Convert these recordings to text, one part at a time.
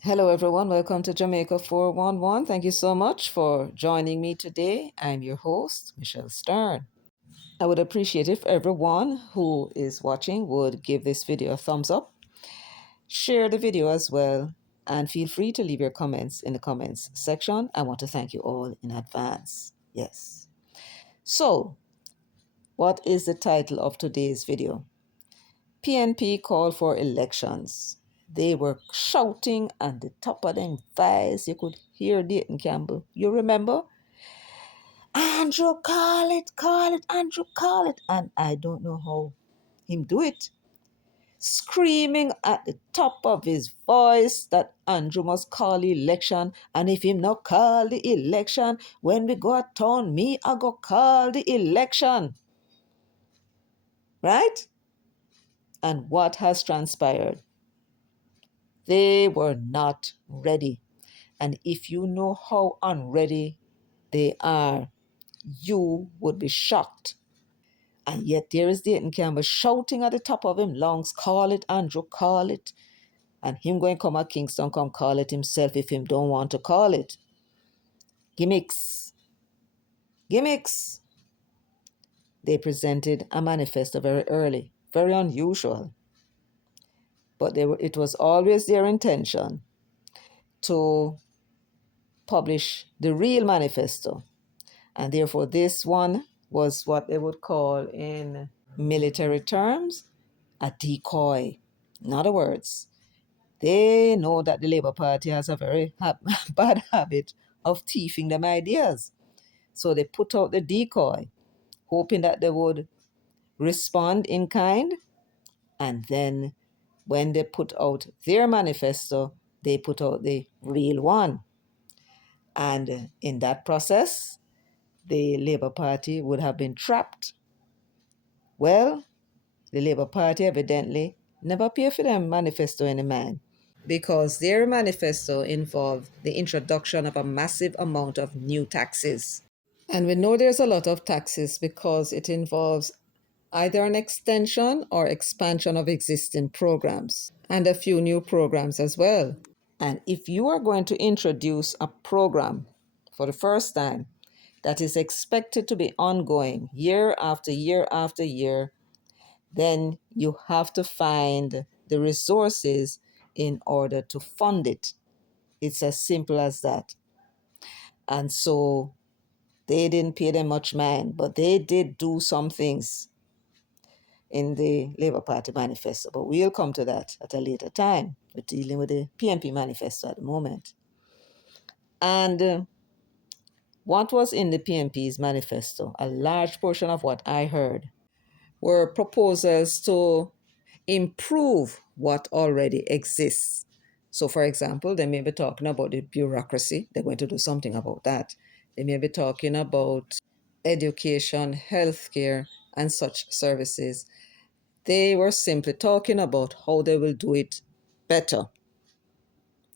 Hello, everyone. Welcome to Jamaica 411. Thank you so much for joining me today. I'm your host, Michelle Stern. I would appreciate if everyone who is watching would give this video a thumbs up, share the video as well, and feel free to leave your comments in the comments section. I want to thank you all in advance. Yes. So, what is the title of today's video? PNP called for elections. They were shouting at the top of their voice. You could hear Dayton Campbell. You remember? Andrew, call it, Andrew, call it. And I don't know how him do it. Screaming at the top of his voice that Andrew must call the election. And if him not call the election, when we go at town, me, I go call the election. Right? And what has transpired? They were not ready. And if you know how unready they are, you would be shocked. And yet there is Dayton Campbell shouting at the top of him lungs, call it, Andrew, call it. And him going come at Kingston, come call it himself if him don't want to call it. Gimmicks. Gimmicks. They presented a manifesto very early, very unusual. But it was always their intention to publish the real manifesto. And therefore, this one was what they would call in military terms a decoy. In other words, they know that the Labour Party has a very bad habit of thieving them ideas. So they put out the decoy, hoping that they would respond in kind. And then when they put out their manifesto, they put out the real one. And in that process, the Labour Party would have been trapped. Well, the Labour Party evidently never paid for them manifesto any man, because their manifesto involved the introduction of a massive amount of new taxes. And we know there's a lot of taxes because it involves either an extension or expansion of existing programs and a few new programs as well. And if you are going to introduce a program for the first time that is expected to be ongoing year after year after year, then you have to find the resources in order to fund it. It's as simple as that. And so they didn't pay them much mind, but they did do some things in the Labour Party manifesto. But we'll come to that at a later time. We're dealing with the PNP manifesto at the moment. And what was in the PNP's manifesto? A large portion of what I heard were proposals to improve what already exists. So, for example, they may be talking about the bureaucracy. They're going to do something about that. They may be talking about education, healthcare, and such services. They were simply talking about how they will do it better.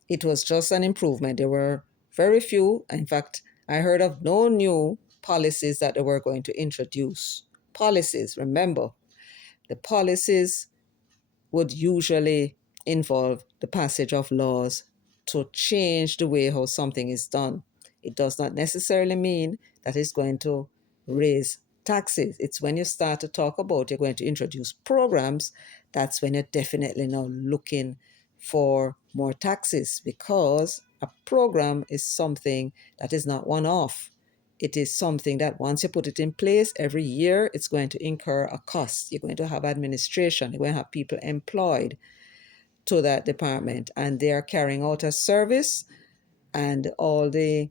It was just an improvement. There were very few. In fact, I heard of no new policies that they were going to introduce. Policies, remember, the policies would usually involve the passage of laws to change the way how something is done. It does not necessarily mean that it's going to raise taxes. It's when you start to talk about you're going to introduce programs, that's when you're definitely now looking for more taxes, because a program is something that is not one off. It is something that once you put it in place every year, it's going to incur a cost. You're going to have administration, you're going to have people employed to that department, and they are carrying out a service, and all the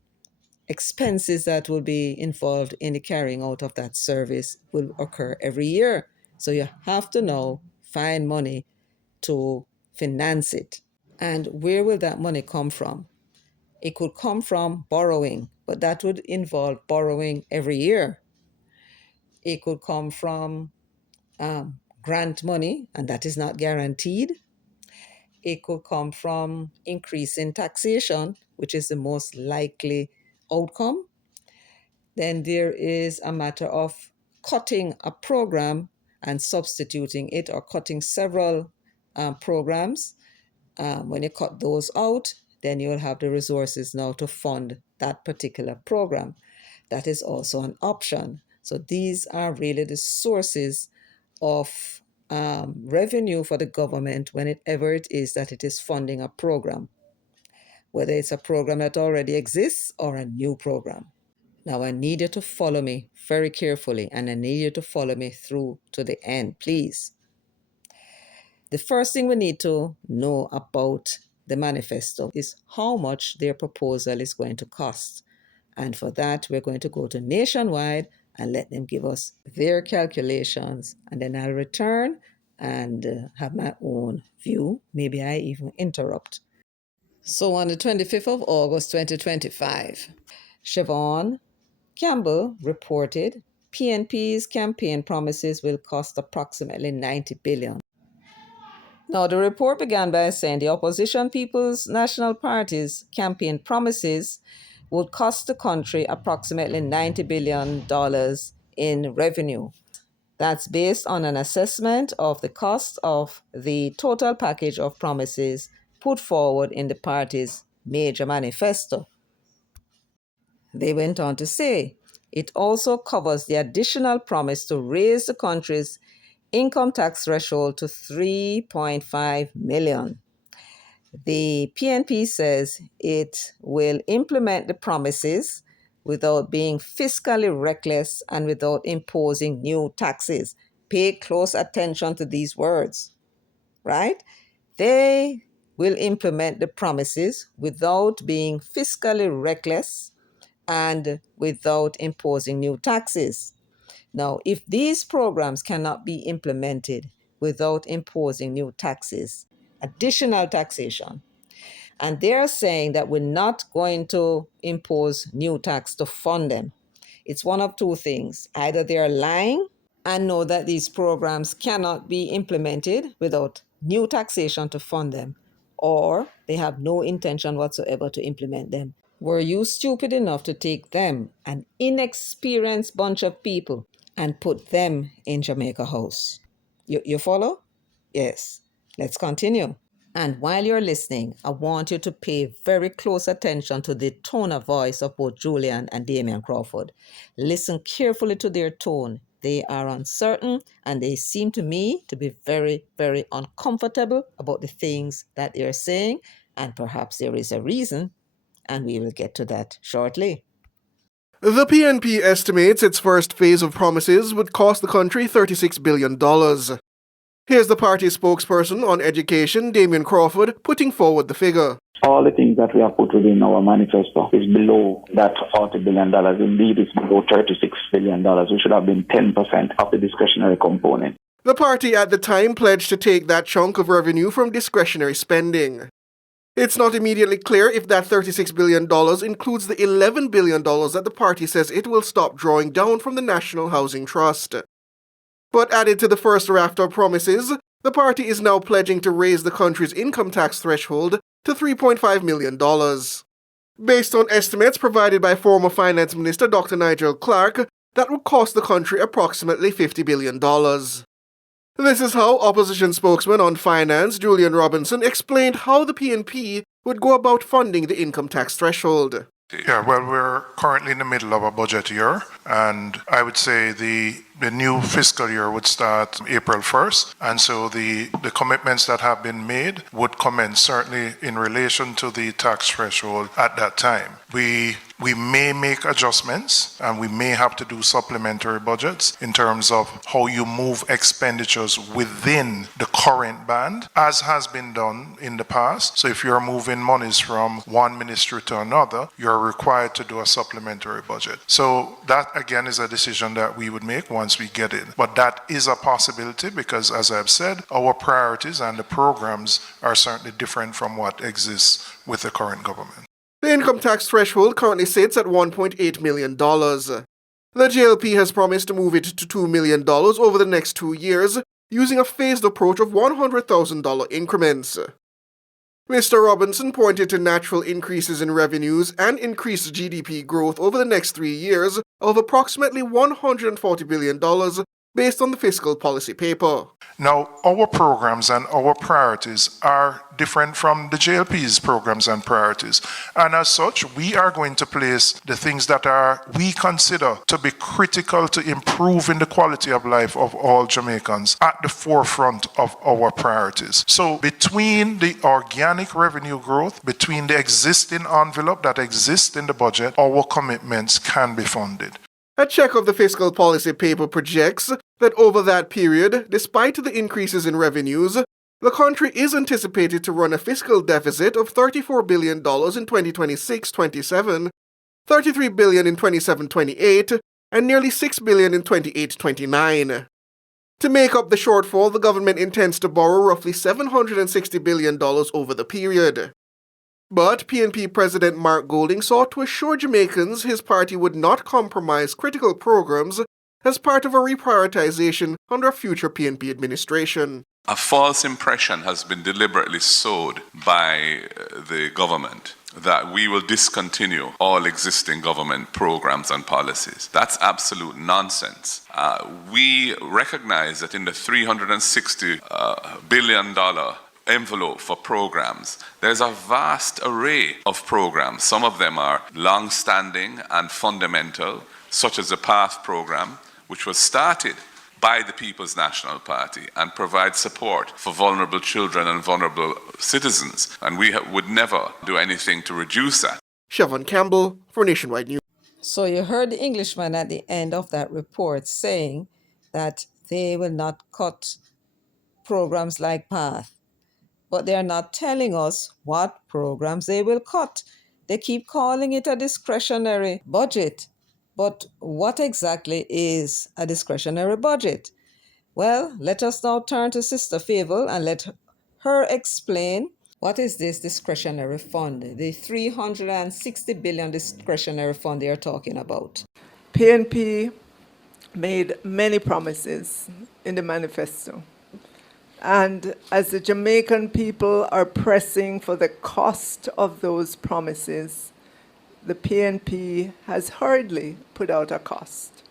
expenses that will be involved in the carrying out of that service will occur every year. So you have to now find money to finance it. And where will that money come from? It could come from borrowing, but that would involve borrowing every year. It could come from grant money, and that is not guaranteed. It could come from increasing taxation, which is the most likely outcome. Then there is a matter of cutting a program and substituting it, or cutting several programs when you cut those out, then you'll have the resources now to fund that particular program. That is also an option. So these are really the sources of revenue for the government whenever it is that it is funding a program, whether it's a program that already exists or a new program. Now, I need you to follow me very carefully, and I need you to follow me through to the end, please. The first thing we need to know about the manifesto is how much their proposal is going to cost. And for that, we're going to go to Nationwide and let them give us their calculations. And then I'll return and have my own view. Maybe I even interrupt. So on the 25th of August, 2025, Siobhan Campbell reported PNP's campaign promises will cost approximately $90 billion. Now, the report began by saying the opposition People's National Party's campaign promises would cost the country approximately $90 billion in revenue. That's based on an assessment of the cost of the total package of promises put forward in the party's major manifesto. They went on to say it also covers the additional promise to raise the country's income tax threshold to 3.5 million. The PNP says it will implement the promises without being fiscally reckless and without imposing new taxes. Pay close attention to these words, right? They will implement the promises without being fiscally reckless and without imposing new taxes. Now, if these programs cannot be implemented without imposing new taxes, additional taxation, and they're saying that we're not going to impose new tax to fund them, it's one of two things. Either they're lying and know that these programs cannot be implemented without new taxation to fund them, or they have no intention whatsoever to implement them. Were you stupid enough to take them, an inexperienced bunch of people, and put them in Jamaica House? You follow? Yes. Let's continue. And while you're listening, I want you to pay very close attention to the tone of voice of both Julian and Damian Crawford. Listen carefully to their tone. They are uncertain and they seem to me to be very, very uncomfortable about the things that they're saying. And perhaps there is a reason, and we will get to that shortly. The PNP estimates its first phase of promises would cost the country $36 billion. Here's the party spokesperson on education, Damian Crawford, putting forward the figure. All the things that we have put within our manifesto is below that $40 billion. Indeed, it's below $36 billion. We should have been 10% of the discretionary component. The party at the time pledged to take that chunk of revenue from discretionary spending. It's not immediately clear if that $36 billion includes the $11 billion that the party says it will stop drawing down from the National Housing Trust. But added to the first raft of promises, the party is now pledging to raise the country's income tax threshold to $3.5 million. Based on estimates provided by former Finance Minister Dr. Nigel Clark, that would cost the country approximately $50 billion. This is how opposition spokesman on finance, Julian Robinson, explained how the PNP would go about funding the income tax threshold. Yeah, well, we're currently in the middle of a budget year, and I would say the new fiscal year would start April 1st, and so the commitments that have been made would commence certainly in relation to the tax threshold at that time. We may make adjustments and we may have to do supplementary budgets in terms of how you move expenditures within the current band, as has been done in the past. So if you're moving monies from one ministry to another, you're required to do a supplementary budget. So that again is a decision that we would make once we get in. But that is a possibility because, as I've said, our priorities and the programs are certainly different from what exists with the current government. The income tax threshold currently sits at $1.8 million. The JLP has promised to move it to $2 million over the next 2 years using a phased approach of $100,000 increments. Mr. Robinson pointed to natural increases in revenues and increased GDP growth over the next 3 years of approximately $140 billion based on the fiscal policy paper. Now, our programs and our priorities are different from the JLP's programs and priorities. And as such, we are going to place the things that we consider to be critical to improving the quality of life of all Jamaicans at the forefront of our priorities. So between the organic revenue growth, between the existing envelope that exists in the budget, our commitments can be funded. A check of the fiscal policy paper projects that over that period, despite the increases in revenues, the country is anticipated to run a fiscal deficit of $34 billion in 2026-27, $33 billion in 27-28, and nearly $6 billion in 28-29. To make up the shortfall, the government intends to borrow roughly $760 billion over the period. But PNP President Mark Golding sought to assure Jamaicans his party would not compromise critical programs as part of a reprioritization under a future PNP administration. A false impression has been deliberately sowed by the government that we will discontinue all existing government programs and policies. That's absolute nonsense. We recognize that in the $360 billion envelope for programs, there's a vast array of programs. Some of them are long-standing and fundamental, such as the PATH program, which was started by the People's National Party and provides support for vulnerable children and vulnerable citizens. And we would never do anything to reduce that. Siobhan Campbell for Nationwide News. So you heard the Englishman at the end of that report saying that they will not cut programs like PATH. But they're not telling us what programs they will cut. They keep calling it a discretionary budget. But what exactly is a discretionary budget? Well, let us now turn to Sister Fable and let her explain what is this discretionary fund, the $360 billion discretionary fund they are talking about. PNP made many promises in the manifesto. And as the Jamaican people are pressing for the cost of those promises, the PNP has hurriedly put out a cost.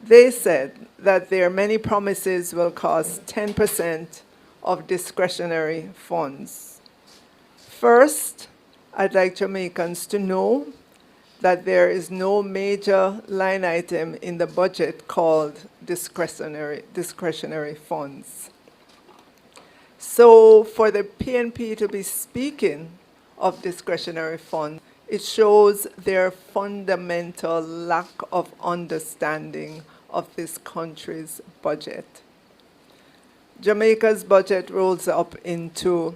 They said that their many promises will cost 10% of discretionary funds. First, I'd like Jamaicans to know that there is no major line item in the budget called discretionary funds. So for the PNP to be speaking of discretionary funds, it shows their fundamental lack of understanding of this country's budget. Jamaica's budget rolls up into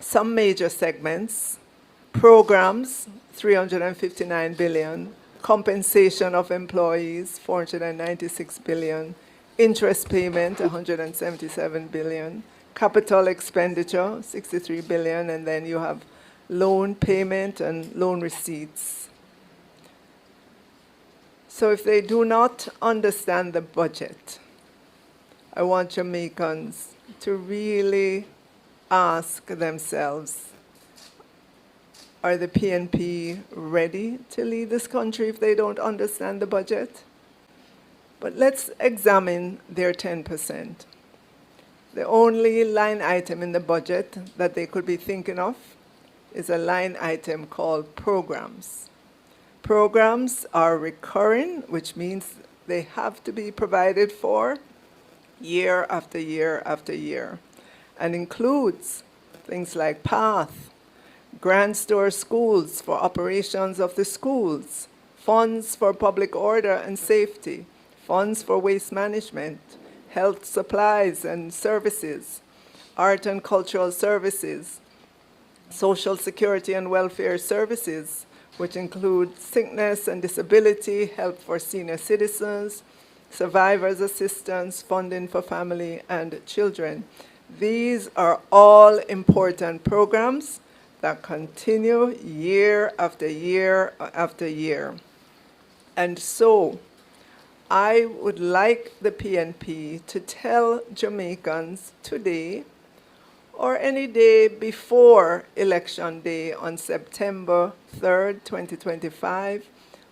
some major segments: programs, $359 billion, compensation of employees, $496 billion, interest payment, $177 billion, capital expenditure, $63 billion, and then you have loan payment and loan receipts. So if they do not understand the budget, I want Jamaicans to really ask themselves, are the PNP ready to lead this country if they don't understand the budget? But let's examine their 10%. The only line item in the budget that they could be thinking of is a line item called programs. Programs are recurring, which means they have to be provided for year after year after year, and includes things like PATH, grant store schools for operations of the schools, funds for public order and safety, funds for waste management, health supplies and services, art and cultural services, social security and welfare services, which include sickness and disability, help for senior citizens, survivors assistance, funding for family and children. These are all important programs that continue year after year after year. And so I would like the PNP to tell Jamaicans today or any day before Election Day on September 3rd, 2025,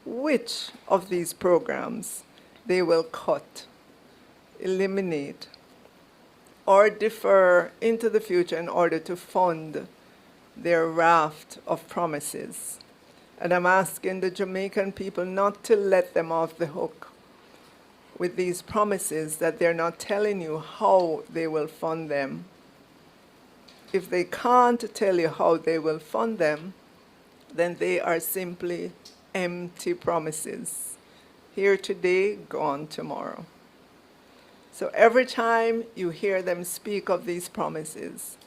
which of these programs they will cut. eliminate or defer into the future in order to fund their raft of promises. And I'm asking the Jamaican people not to let them off the hook with these promises that they're not telling you how they will fund them. If they can't tell you how they will fund them, then they are simply empty promises. Here today, gone tomorrow. So every time you hear them speak of these promises,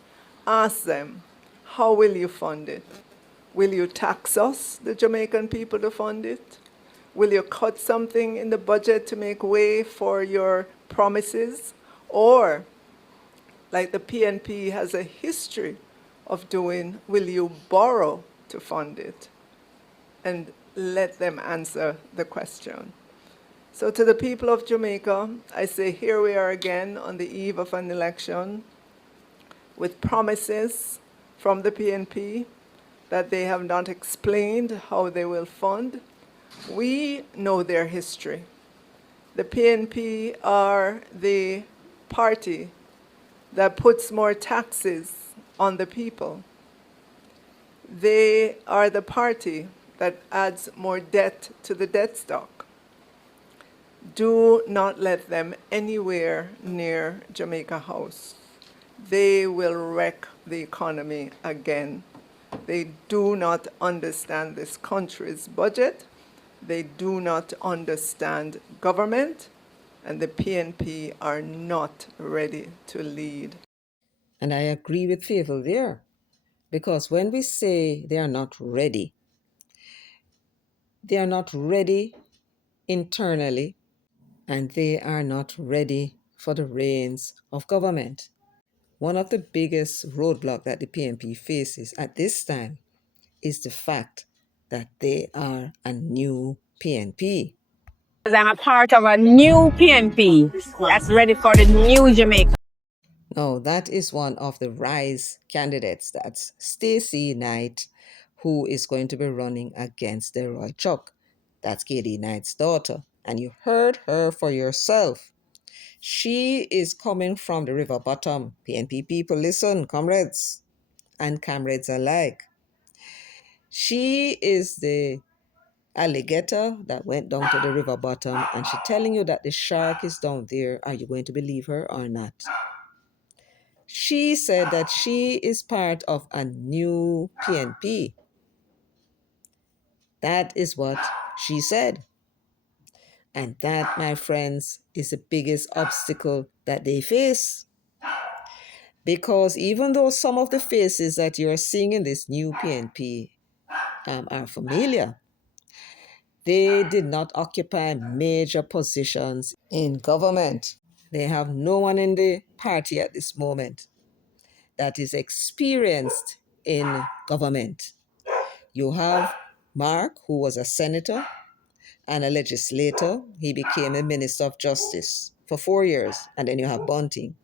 ask them, how will you fund it? Will you tax us, the Jamaican people, to fund it? Will you cut something in the budget to make way for your promises? Or, like the PNP has a history of doing, will you borrow to fund it? And let them answer the question. So to the people of Jamaica, I say here we are again on the eve of an election with promises from the PNP that they have not explained how they will fund. We know their history. The PNP are the party that puts more taxes on the people. They are the party that adds more debt to the debt stock. Do not let them anywhere near Jamaica House. They will wreck the economy again. They do not understand this country's budget. They do not understand government, and the PNP are not ready to lead. And I agree with Favor there, because when we say they are not ready internally, and they are not ready for the reins of government. One of the biggest roadblocks that the PNP faces at this time is the fact that they are a new PNP. I'm a part of a new PNP that's ready for the new Jamaica. Now, that is one of the Rise candidates. That's Stacey Knight, who is going to be running against Decoy Chuck. That's KD Knight's daughter. And you heard her for yourself. She is coming from the river bottom. PNP people, listen, comrades and comrades alike. She is the alligator that went down to the river bottom, and she's telling you that the shark is down there. Are you going to believe her or not? She said that she is part of a new PNP. That is what she said. And that, my friends, is the biggest obstacle that they face. Because even though some of the faces that you're seeing in this new PNP are familiar, they did not occupy major positions in government. They have no one in the party at this moment that is experienced in government. You have Mark, who was a senator and a legislator. He became a minister of justice for 4 years. And then you have Bunting,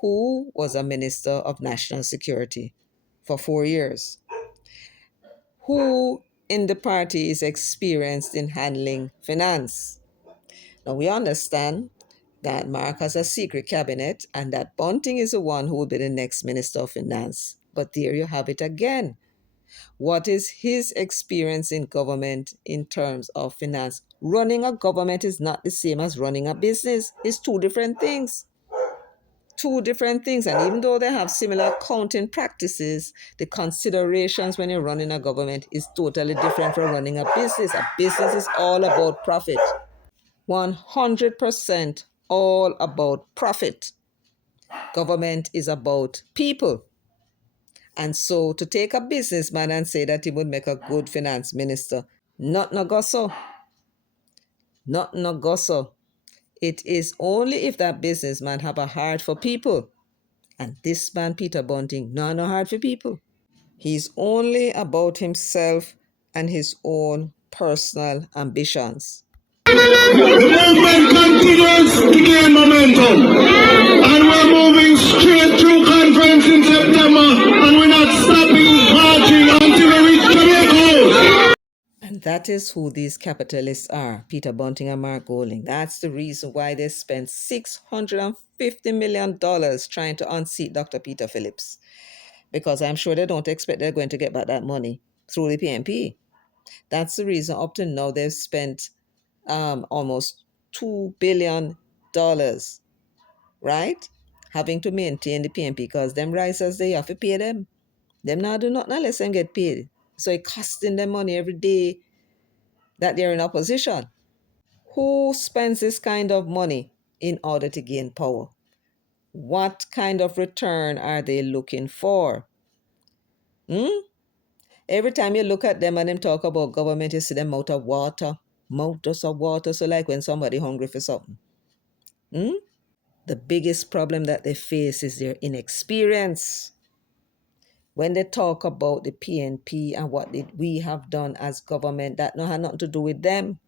who was a minister of national security for 4 years, who in the party is experienced in handling finance. Now we understand that Mark has a secret cabinet and that Bunting is the one who will be the next minister of finance. But there you have it again. What is his experience in government in terms of finance? Running a government is not the same as running a business. It's two different things. Two different things. And even though they have similar accounting practices, the considerations when you're running a government is totally different from running a business. A business is all about profit. 100% all about profit. Government is about people. And so to take a businessman and say that he would make a good finance minister, not Nagoso. Not Nagoso. It is only if that businessman have a heart for people. And this man, Peter Bunting, no heart for people. He's only about himself and his own personal ambitions. The movement continues to gain momentum, and we're moving straight through conference in September, and we're not stopping marching until we reach Jamaica House. And That is who these capitalists are, Peter Bunting and Mark Golding. That's the reason why they spent $650 million trying to unseat Dr. Peter Phillips. Because I'm sure they don't expect they're going to get back that money through the PNP. That's the reason up to now they've spent almost $2 billion, right? Having to maintain the PNP because them risers, they have to pay them. Them now do not unless them get paid. So it costing them money every day that they're in opposition. Who spends this kind of money in order to gain power? What kind of return are they looking for? Every time you look at them and them talk about government, you see them out of water, mouths of water. So like when somebody hungry for something. The biggest problem that they face is their inexperience. When they talk about the PNP and what we have done as government, that had nothing to do with them.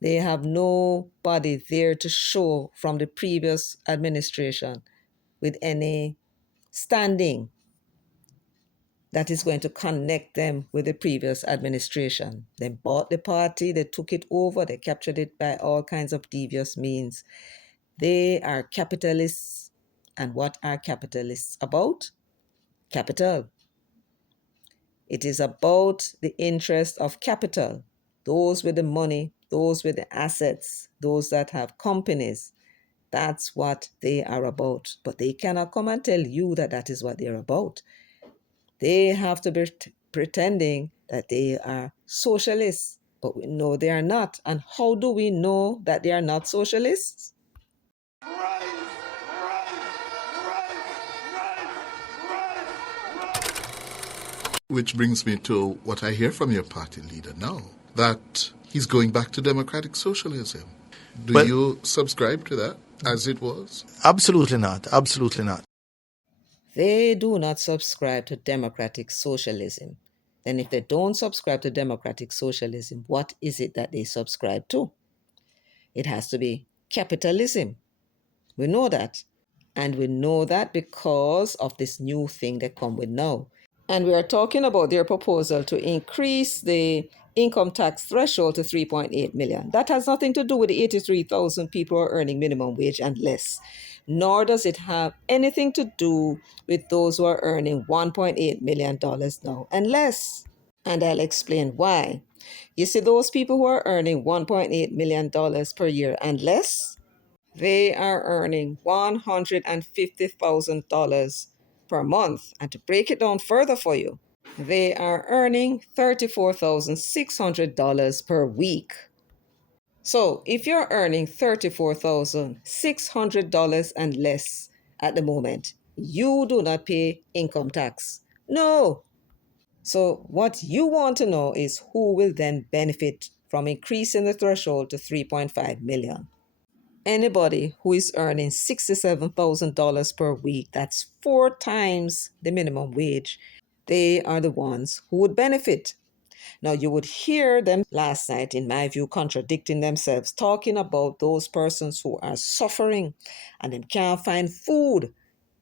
They have nobody there to show from the previous administration with any standing that is going to connect them with the previous administration. They bought the party, they took it over, they captured it by all kinds of devious means. They are capitalists. And what are capitalists about? Capital. It is about the interest of capital. Those with the money, those with the assets, those that have companies. That's what they are about. But they cannot come and tell you that that is what they're about. They have to be pretending that they are socialists, but we know they are not. And how do we know that they are not socialists? Which brings me to what I hear from your party leader now, that he's going back to democratic socialism. Do you subscribe to that as it was? Absolutely not. Absolutely not. They do not subscribe to democratic socialism. Then if they don't subscribe to democratic socialism, what is it that they subscribe to? It has to be capitalism. We know that. And we know that because of this new thing they come with now. And we are talking about their proposal to increase the income tax threshold to 3.8 million. That has nothing to do with the 83,000 people who are earning minimum wage and less, nor does it have anything to do with those who are earning $1.8 million now and less. And I'll explain why. You see, those people who are earning $1.8 million per year and less, they are earning $150,000 per month. And to break it down further for you, they are earning $34,600 per week. So if you're earning $34,600 and less at the moment, you do not pay income tax. No. So what you want to know is who will then benefit from increasing the threshold to 3.5 million. Anybody who is earning $67,000 per week, that's 4 times the minimum wage, they are the ones who would benefit. Now, you would hear them last night, in my view, contradicting themselves, talking about those persons who are suffering and then can't find food.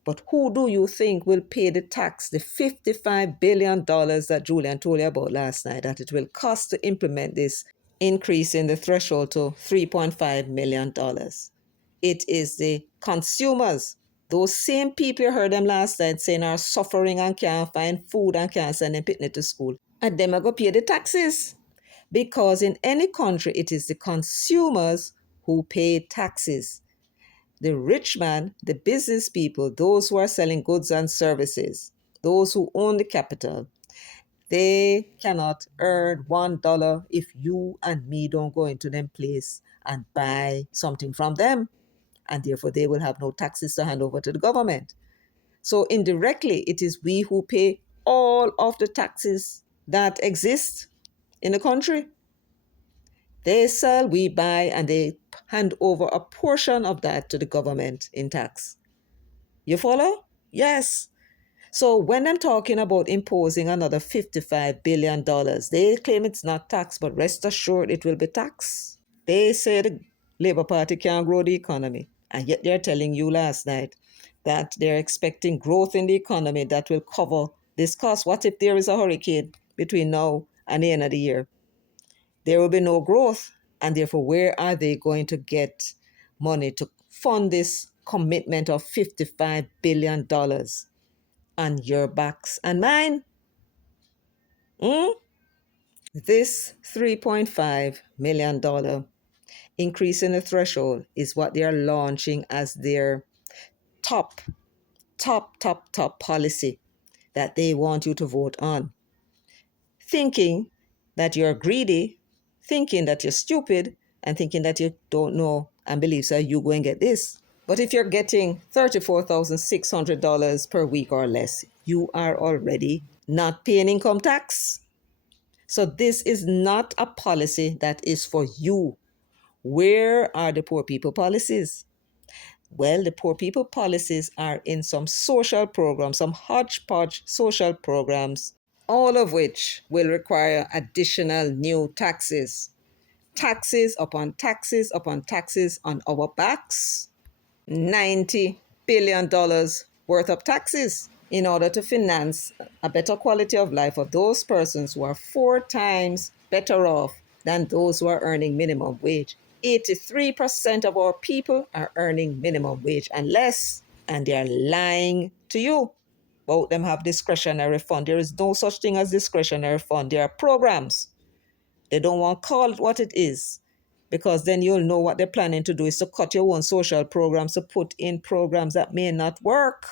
But who do you think will pay the tax, the $55 billion that Julian told you about last night, that it will cost to implement this increase in the threshold to $3.5 million? It is the consumers. Those same people you heard them last night saying are suffering and can't find food and can't send them picnic to school. And them are going to pay the taxes. Because in any country, it is the consumers who pay taxes. The rich man, the business people, those who are selling goods and services, those who own the capital, they cannot earn $1 if you and me don't go into them place and buy something from them. And therefore, they will have no taxes to hand over to the government. So indirectly, it is we who pay all of the taxes that exist in the country. They sell, we buy, and they hand over a portion of that to the government in tax. You follow? Yes. So when I'm talking about imposing another $55 billion, they claim it's not tax, but rest assured it will be tax. They say the Labour Party can't grow the economy, and yet they're telling you last night that they're expecting growth in the economy that will cover this cost. What if there is a hurricane between now at the end of the year. There will be no growth, and therefore, where are they going to get money to fund this commitment of $55 billion on your backs and mine? This $3.5 million increase in the threshold is what they are launching as their top policy that they want you to vote on. Thinking that you're greedy, thinking that you're stupid, and thinking that you don't know and believe so you go and get this. But if you're getting $34,600 per week or less, you are already not paying income tax. So this is not a policy that is for you. Where are the poor people policies? Well, the poor people policies are in some social programs, some hodgepodge social programs, all of which will require additional new taxes. Taxes upon taxes upon taxes on our backs. $90 billion worth of taxes in order to finance a better quality of life for those persons who are 4 times better off than those who are earning minimum wage. 83% of our people are earning minimum wage and less, and they are lying to you about them have discretionary fund. There is no such thing as discretionary fund. There are programs. They don't want to call it what it is, because then you'll know what they're planning to do is to cut your own social programs to put in programs that may not work.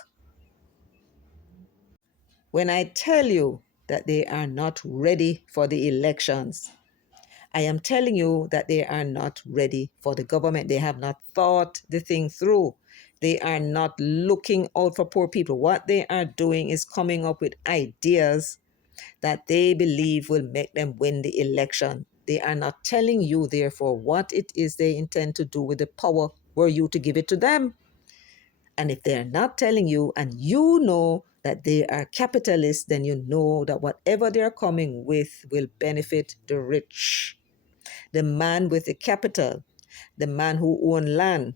When I tell you that they are not ready for the elections, I am telling you that they are not ready for the government. They have not thought the thing through. They are not looking out for poor people. What they are doing is coming up with ideas that they believe will make them win the election. They are not telling you, therefore, what it is they intend to do with the power were you to give it to them. And if they're not telling you, and you know that they are capitalists, then you know that whatever they're coming with will benefit the rich. The man with the capital, the man who owns land,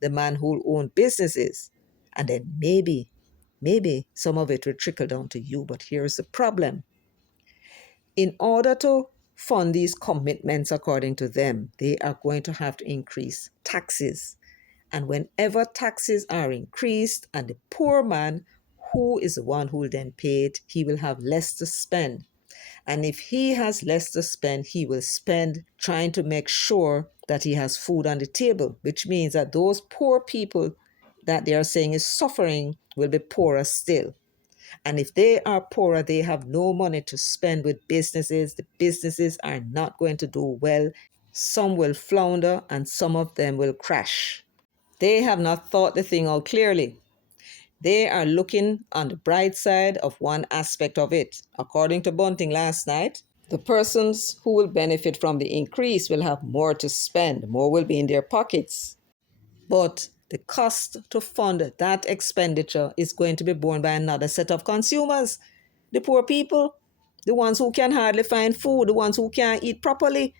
the man who owns businesses. And then maybe some of it will trickle down to you. But here's the problem. In order to fund these commitments according to them, they are going to have to increase taxes. And whenever taxes are increased, and the poor man, who is the one who will then pay it, he will have less to spend. And if he has less to spend, he will spend trying to make sure that he has food on the table, which means that those poor people that they are saying is suffering will be poorer still. And if they are poorer, they have no money to spend with businesses. The businesses are not going to do well. Some will flounder and some of them will crash. They have not thought the thing out clearly. They are looking on the bright side of one aspect of it. According to Bunting last night, the persons who will benefit from the increase will have more to spend. More will be in their pockets. But the cost to fund that expenditure is going to be borne by another set of consumers. The poor people, the ones who can hardly find food, the ones who can't eat properly.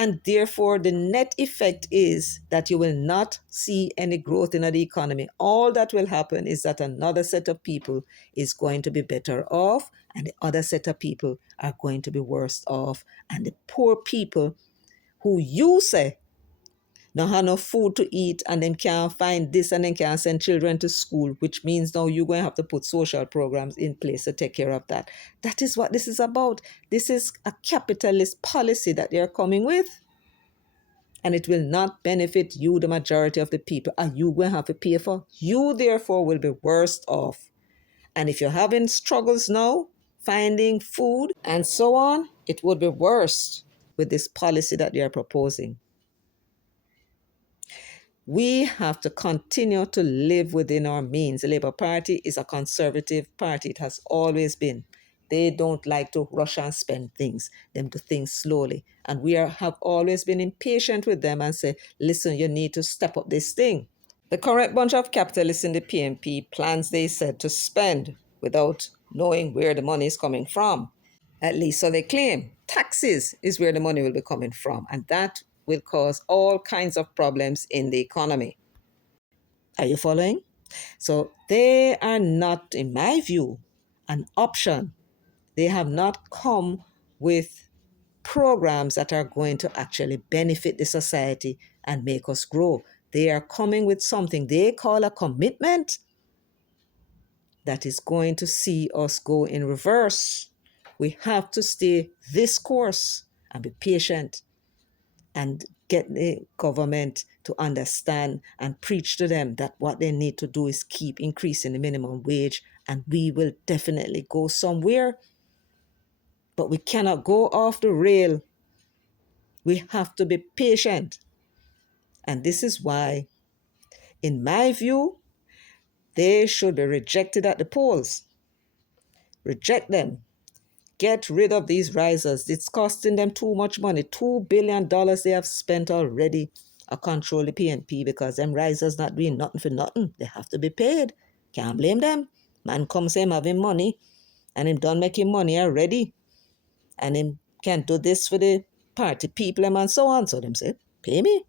And therefore, the net effect is that you will not see any growth in the economy. All that will happen is that another set of people is going to be better off, and the other set of people are going to be worse off. And the poor people who you say now have no food to eat, and then can't find this, and then can't send children to school, which means now you're going to have to put social programs in place to take care of that. That is what this is about. This is a capitalist policy that they're coming with. And it will not benefit you, the majority of the people. Are you going to have to pay for? You, therefore, will be worse off. And if you're having struggles now, finding food and so on, it would be worse with this policy that they are proposing. We have to continue to live within our means. The Labour Party is a conservative party. It has always been. They don't like to rush and spend things. Them do things slowly. And we have always been impatient with them and say, listen, you need to step up this thing. The current bunch of capitalists in the PNP plans, they said, to spend without knowing where the money is coming from. At least so they claim. Taxes is where the money will be coming from. And that will cause all kinds of problems in the economy. Are you following? So they are not, in my view, an option. They have not come with programs that are going to actually benefit the society and make us grow. They are coming with something they call a commitment that is going to see us go in reverse. We have to stay this course and be patient and get the government to understand and preach to them that what they need to do is keep increasing the minimum wage, and we will definitely go somewhere. But we cannot go off the rail. We have to be patient. And this is why, in my view, they should be rejected at the polls. Reject them. Get rid of these risers. It's costing them too much money. $2 billion they have spent already to control the PNP because them risers not doing nothing for nothing. They have to be paid. Can't blame them. Man comes him having money and him done making money already. And him can't do this for the party people and so on. So them say, pay me.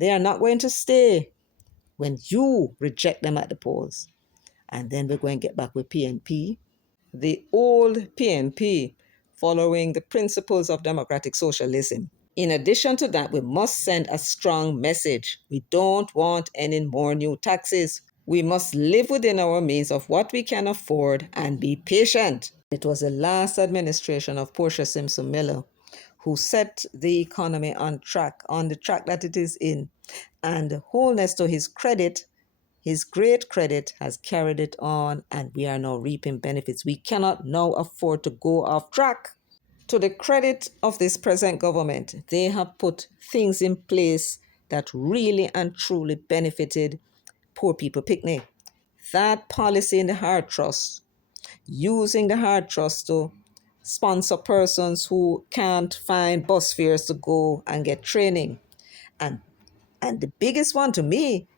They are not going to stay when you reject them at the polls. And then we're going to get back with PNP. The old PNP, following the principles of democratic socialism. In addition to that, we must send a strong message. We don't want any more new taxes. We must live within our means of what we can afford and be patient. It was the last administration of Portia Simpson Miller who set the economy on the track that it is in. And wholeness to his credit, his great credit, has carried it on, and we are now reaping benefits. We cannot now afford to go off track. To the credit of this present government, they have put things in place that really and truly benefited poor people picnic. That policy in the Heart Trust, using the Heart Trust to sponsor persons who can't find bus fares to go and get training. And the biggest one to me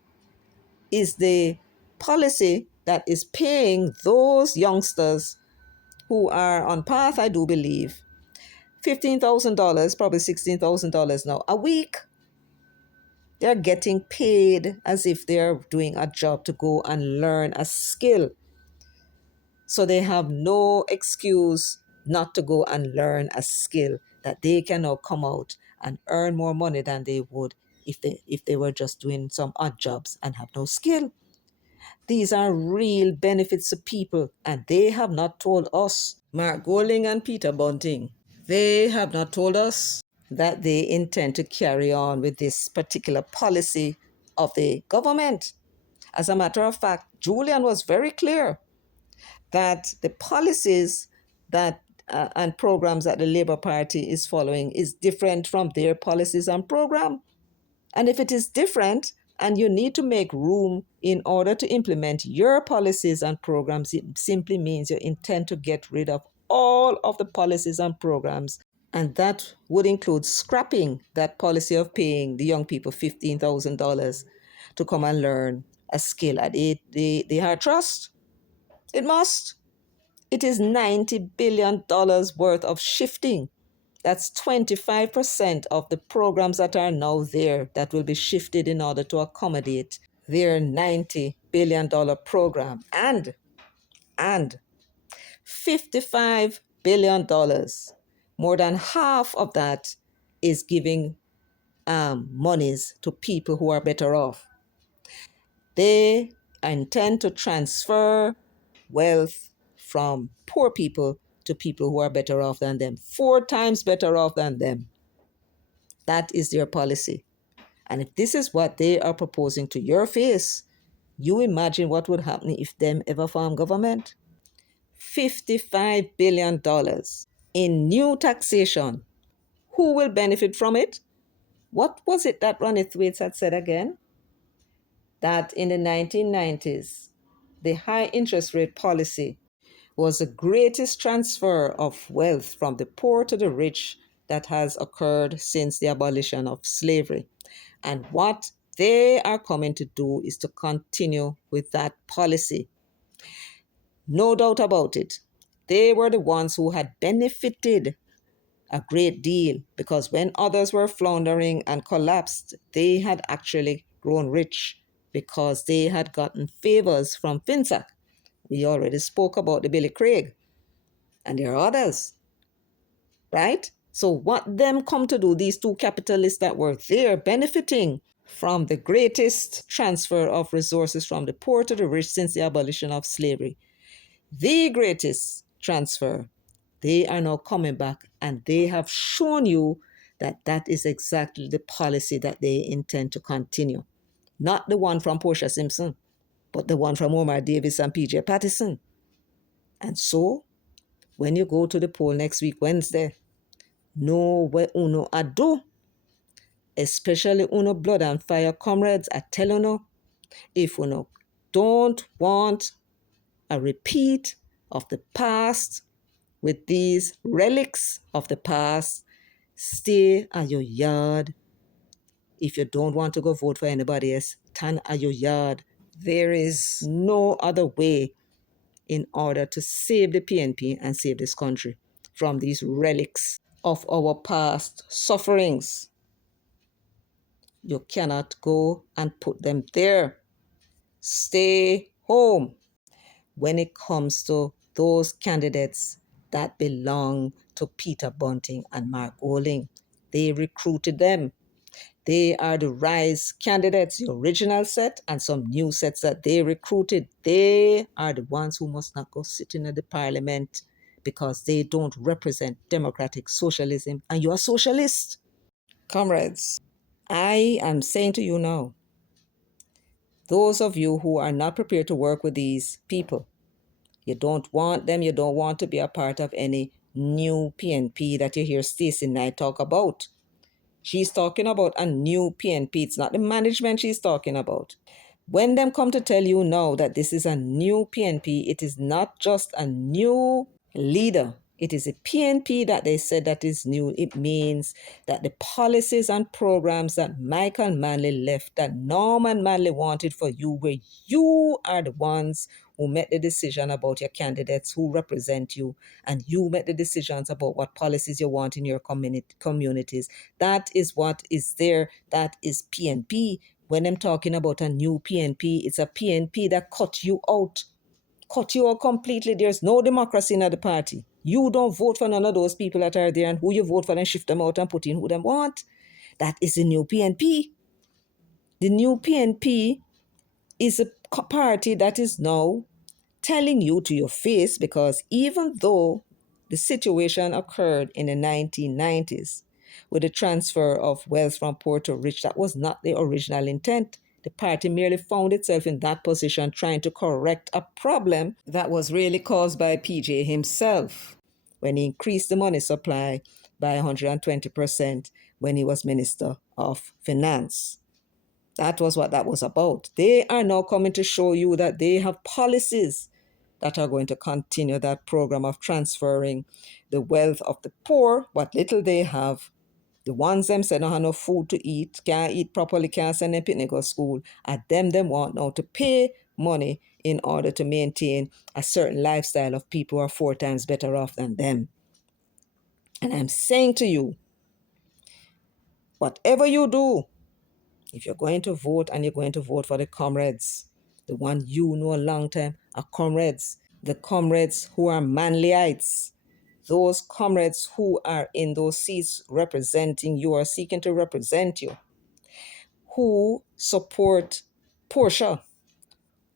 is the policy that is paying those youngsters who are on path, I do believe, $15,000, probably $16,000 now, a week. They're getting paid as if they're doing a job to go and learn a skill. So they have no excuse not to go and learn a skill that they can now come out and earn more money than they would if they were just doing some odd jobs and have no skill. These are real benefits to people, and they have not told us. Mark Golding and Peter Bunting, they have not told us that they intend to carry on with this particular policy of the government. As a matter of fact, Julian was very clear that the policies that and programs that the Labour Party is following is different from their policies and program. And if it is different and you need to make room in order to implement your policies and programs, it simply means you intend to get rid of all of the policies and programs. And that would include scrapping that policy of paying the young people $15,000 to come and learn a skill at the Heart Trust. It must. It is $90 billion worth of shifting. That's 25% of the programs that are now there that will be shifted in order to accommodate their $90 billion program. And $55 billion, more than half of that is giving monies to people who are better off. They intend to transfer wealth from poor people to people who are better off than them, 4 times better off than them. That is their policy. And if this is what they are proposing to your face, you imagine what would happen if them ever form government? $55 billion in new taxation. Who will benefit from it? What was it that Ronnie Thwaites had said again? That in the 1990s, the high interest rate policy was the greatest transfer of wealth from the poor to the rich that has occurred since the abolition of slavery. And what they are coming to do is to continue with that policy. No doubt about it. They were the ones who had benefited a great deal because when others were floundering and collapsed, they had actually grown rich because they had gotten favors from FinSAC. We already spoke about the Billy Craig, and there are others. right? So what them come to do, these two capitalists that were there benefiting from the greatest transfer of resources from the poor to the rich since the abolition of slavery, the greatest transfer, they are now coming back and they have shown you that that is exactly the policy that they intend to continue. Not the one from Portia Simpson, but the one from Omar Davis and PJ Patterson. And so, when you go to the poll next week, Wednesday, know where uno ado, especially uno blood and fire comrades. I tell uno, if uno don't want a repeat of the past with these relics of the past, stay at your yard. If you don't want to go vote for anybody else, stand at your yard. There is no other way in order to save the PNP and save this country from these relics of our past sufferings. You cannot go and put them there. Stay home when it comes to those candidates that belong to Peter Bunting and Mark Golding. They recruited them. They are the RISE candidates, the original set, and some new sets that they recruited. They are the ones who must not go sitting in the parliament because they don't represent democratic socialism, and you're a socialist. Comrades, I am saying to you now, those of you who are not prepared to work with these people, you don't want them, you don't want to be a part of any new PNP that you hear Stacey Knight talk about. She's talking about a new PNP. It's not the management she's talking about. When them come to tell you now that this is a new PNP, it is not just a new leader. It is a PNP that they said that is new. It means that the policies and programs that Michael Manley left, that Norman Manley wanted for you, where you are the ones who make the decision about your candidates who represent you, and you make the decisions about what policies you want in your communities. That is what is there. That is PNP. When I'm talking about a new PNP, it's a PNP that cut you out completely. There's no democracy in the party. You don't vote for none of those people that are there, and who you vote for, then shift them out and put in who them want. That is the new PNP. The new PNP is a party that is now telling you to your face, because even though the situation occurred in the 1990s with the transfer of wealth from poor to rich, that was not the original intent. The party merely found itself in that position trying to correct a problem that was really caused by PJ himself when he increased the money supply by 120% when he was Minister of Finance. That was what that was about. They are now coming to show you that they have policies that are going to continue that program of transferring the wealth of the poor, what little they have. The ones them say don't have no food to eat, can't eat properly, can't send them picnic or school. At them want now to pay money in order to maintain a certain lifestyle of people who are 4 times better off than them. And I'm saying to you, whatever you do, if you're going to vote, and you're going to vote for the comrades, the one you know a long time, are comrades, the comrades who are Manleyites, those comrades who are in those seats representing you or seeking to represent you, who support Portia,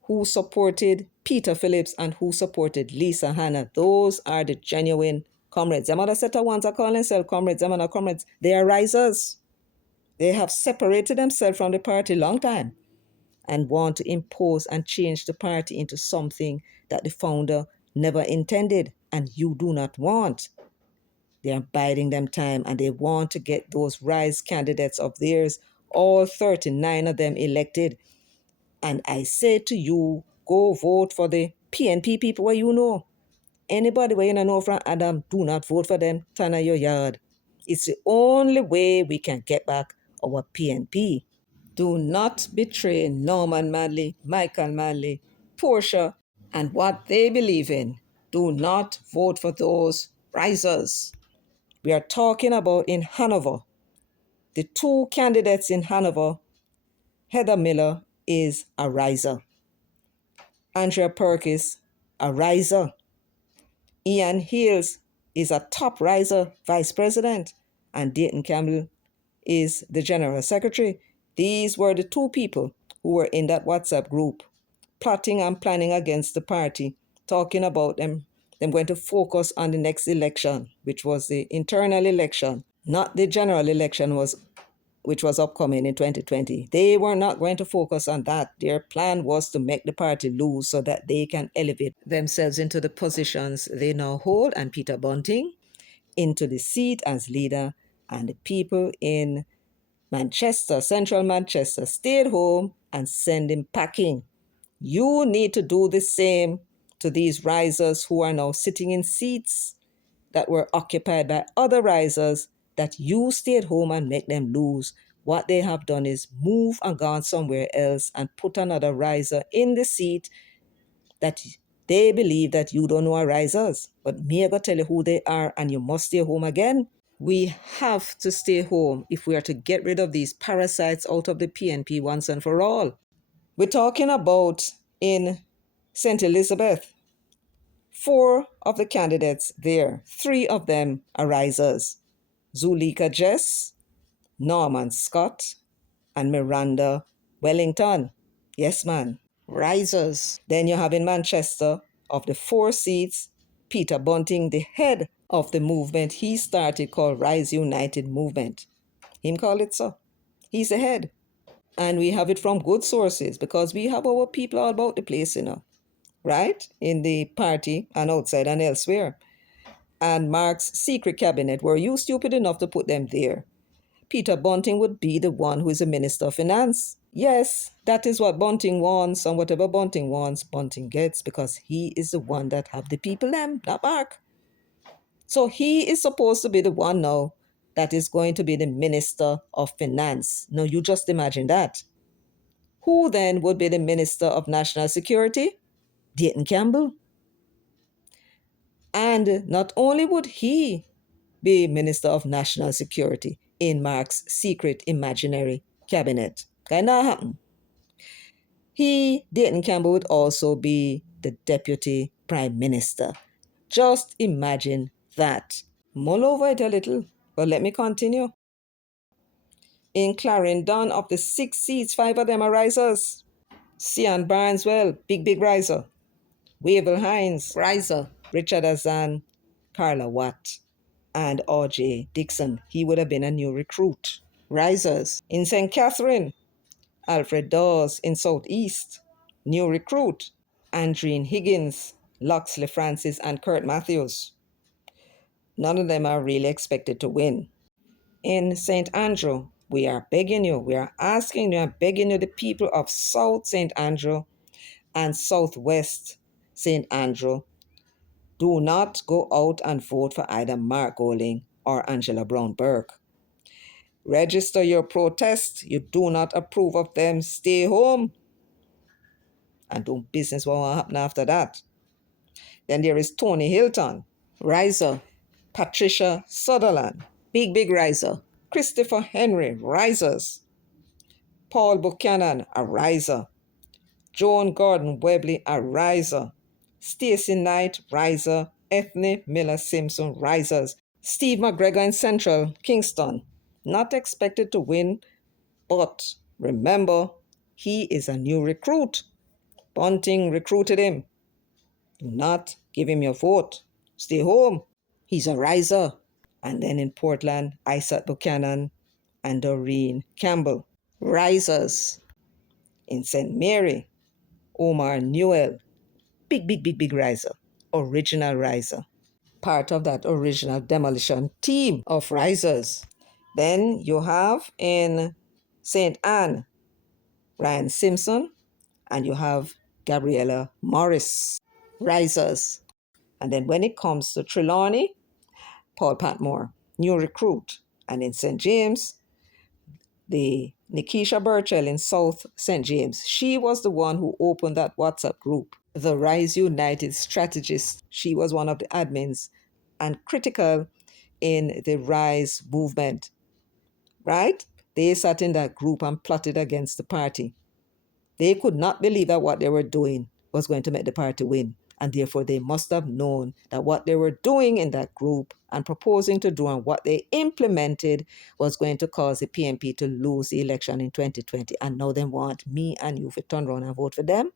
who supported Peter Phillips, and who supported Lisa Hanna. Those are the genuine comrades. Them other set of ones are calling themselves comrades. Them are not comrades. They are risers. They have separated themselves from the party long time and want to impose and change the party into something that the founder never intended and you do not want. They are biding them time, and they want to get those RISE candidates of theirs, all 39 of them, elected. And I say to you, go vote for the PNP people where you know. Anybody where you don't know from Adam, do not vote for them. Turn out your yard. It's the only way we can get back our PNP. Do not betray Norman Manley, Michael Manley, Portia, and what they believe in. Do not vote for those risers. We are talking about in Hanover. The 2 candidates in Hanover, Heather Miller is a riser. Andrea Perkins, a riser. Ian Hills is a top riser vice president, and Dayton Campbell is the general secretary. These were the two people who were in that WhatsApp group, plotting and planning against the party, talking about them going to focus on the next election, which was the internal election, not the general election, which was upcoming in 2020. They were not going to focus on that. Their plan was to make the party lose so that they can elevate themselves into the positions they now hold, and Peter Bunting into the seat as leader, and the people in Manchester, central Manchester, stayed home and sent him packing. You need to do the same to these risers who are now sitting in seats that were occupied by other risers that you stayed home and make them lose. What they have done is move and gone somewhere else and put another riser in the seat that they believe that you don't know are risers. But me, I gotta tell you who they are, and you must stay home again. We have to stay home if we are to get rid of these parasites out of the PNP once and for all. We're talking about in St. Elizabeth, 4 of the candidates there, 3 of them are risers. Zulika Jess, Norman Scott, and Miranda Wellington. Yes, man, risers. Then you have in Manchester, of the 4 seats, Peter Bunting, the head of the movement he started called Rise United Movement. Him call it so. He's the head. And we have it from good sources because we have our people all about the place, right? In the party and outside and elsewhere. And Mark's secret cabinet, were you stupid enough to put them there? Peter Bunting would be the one who is a Minister of Finance. Yes, that is what Bunting wants, and whatever Bunting wants, Bunting gets, because he is the one that have the people them, not Mark. So he is supposed to be the one now that is going to be the Minister of Finance. Now you just imagine that. Who then would be the Minister of National Security? Dayton Campbell. And not only would he be Minister of National Security in Mark's secret imaginary cabinet. Can that happen? Dayton Campbell, would also be the Deputy Prime Minister. Just imagine that. Mull over it a little, but let me continue. In Clarendon, of the 6 seats, 5 of them are risers. Sian Barneswell, big riser. Wavell Hines, riser. Richard Azan, Carla Watt, and R.J. Dixon. He would have been a new recruit. Risers. In St. Catherine, Alfred Dawes in Southeast, new recruit. Andreen Higgins, Loxley Francis, and Kurt Matthews. None of them are really expected to win. In St. Andrew, we are begging you, we are asking you, begging you, the people of South St. Andrew and Southwest St. Andrew, do not go out and vote for either Mark Golding or Angela Brown Burke. Register your protest. You do not approve of them. Stay home and do business what will happen after that. Then there is Tony Hilton, riser. Patricia Sutherland, big riser. Christopher Henry, risers. Paul Buchanan, a riser. Joan Gordon Webley, a riser. Stacey Knight, riser. Ethne Miller Simpson, risers. Steve McGregor in Central Kingston, not expected to win, but remember, he is a new recruit. Bunting recruited him. Do not give him your vote. Stay home. He's a riser. And then in Portland, Isaac Buchanan and Doreen Campbell, risers. In St. Mary, Omar Newell, big riser, original riser, part of that original demolition team of risers. Then you have in St. Anne, Ryan Simpson, and you have Gabriella Morris, risers. And then when it comes to Trelawney, Paul Patmore, new recruit. And in St. James, the Nikisha Burchell in South St. James, she was the one who opened that WhatsApp group, the Rise United Strategist. She was one of the admins and critical in the Rise movement, right? They sat in that group and plotted against the party. They could not believe that what they were doing was going to make the party win. And therefore, they must have known that what they were doing in that group and proposing to do and what they implemented was going to cause the PNP to lose the election in 2020. And now they want me and you to turn around and vote for them.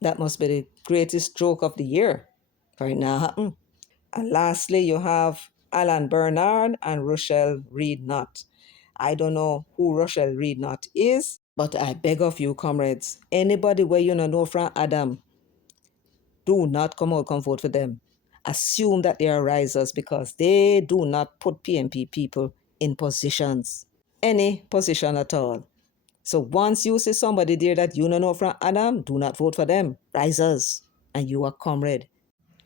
That must be the greatest joke of the year right now. And lastly, you have Alan Bernard and Rochelle Reed Knott. I don't know who Rochelle Reed Knott is, but I beg of you, comrades, anybody where you know from Adam, do not come out, come vote for them. Assume that they are risers because they do not put PNP people in positions, any position at all. So once you see somebody there that you don't know from Adam, do not vote for them. Risers, and you are comrade.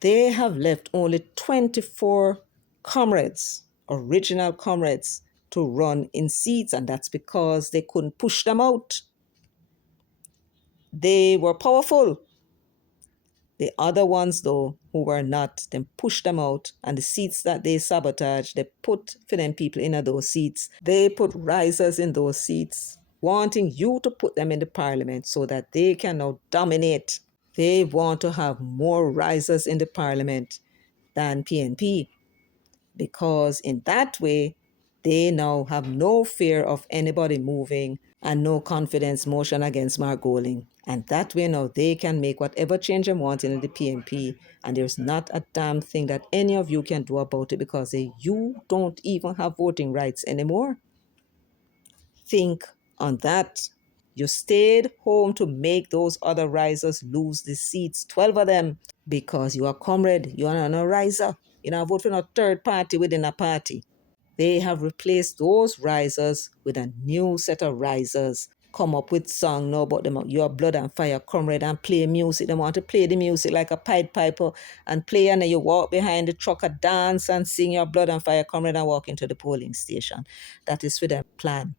They have left only 24 comrades, original comrades, to run in seats, and that's because they couldn't push them out. They were powerful. The other ones, though, who were not, then pushed them out. And the seats that they sabotaged, they put for them people in those seats. They put risers in those seats, wanting you to put them in the parliament so that they can now dominate. They want to have more risers in the parliament than PNP, because in that way, they now have no fear of anybody moving and no confidence motion against Mark Golding. And that way now they can make whatever change they want in the PNP, and there's not a damn thing that any of you can do about it because you don't even have voting rights anymore. Think on that. You stayed home to make those other risers lose the seats, 12 of them, because you are comrade, you are not a riser. You know, vote for a third party within a party. They have replaced those risers with a new set of risers. Come up with song now about them, your blood and fire comrade, and play music. They want to play the music like a Pied Piper and play, and then you walk behind the truck and dance and sing your blood and fire comrade and walk into the polling station. That is for their plan.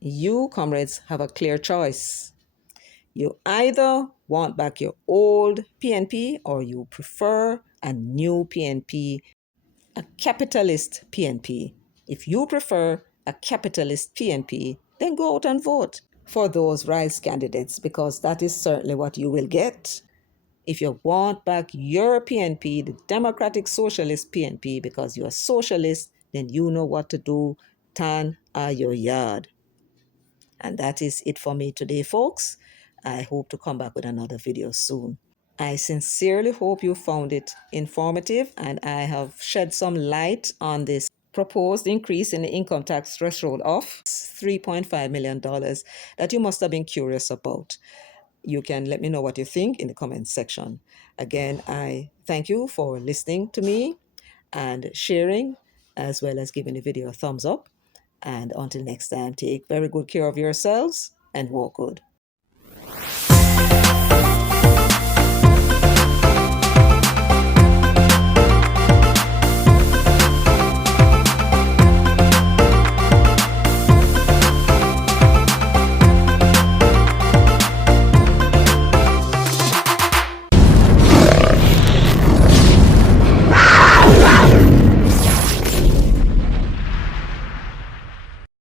You, comrades, have a clear choice. You either want back your old PNP or you prefer a new PNP, a capitalist PNP. If you prefer a capitalist PNP, then go out and vote for those rise candidates, because that is certainly what you will get. If you want back your PNP, the Democratic Socialist PNP, because you're a socialist, then you know what to do. Tan a your yard. And that is it for me today, folks. I hope to come back with another video soon. I sincerely hope you found it informative and I have shed some light on this proposed increase in the income tax threshold of $3.5 million that you must have been curious about. You can let me know what you think in the comments section. Again, I thank you for listening to me and sharing, as well as giving the video a thumbs up. And until next time, take very good care of yourselves and walk good.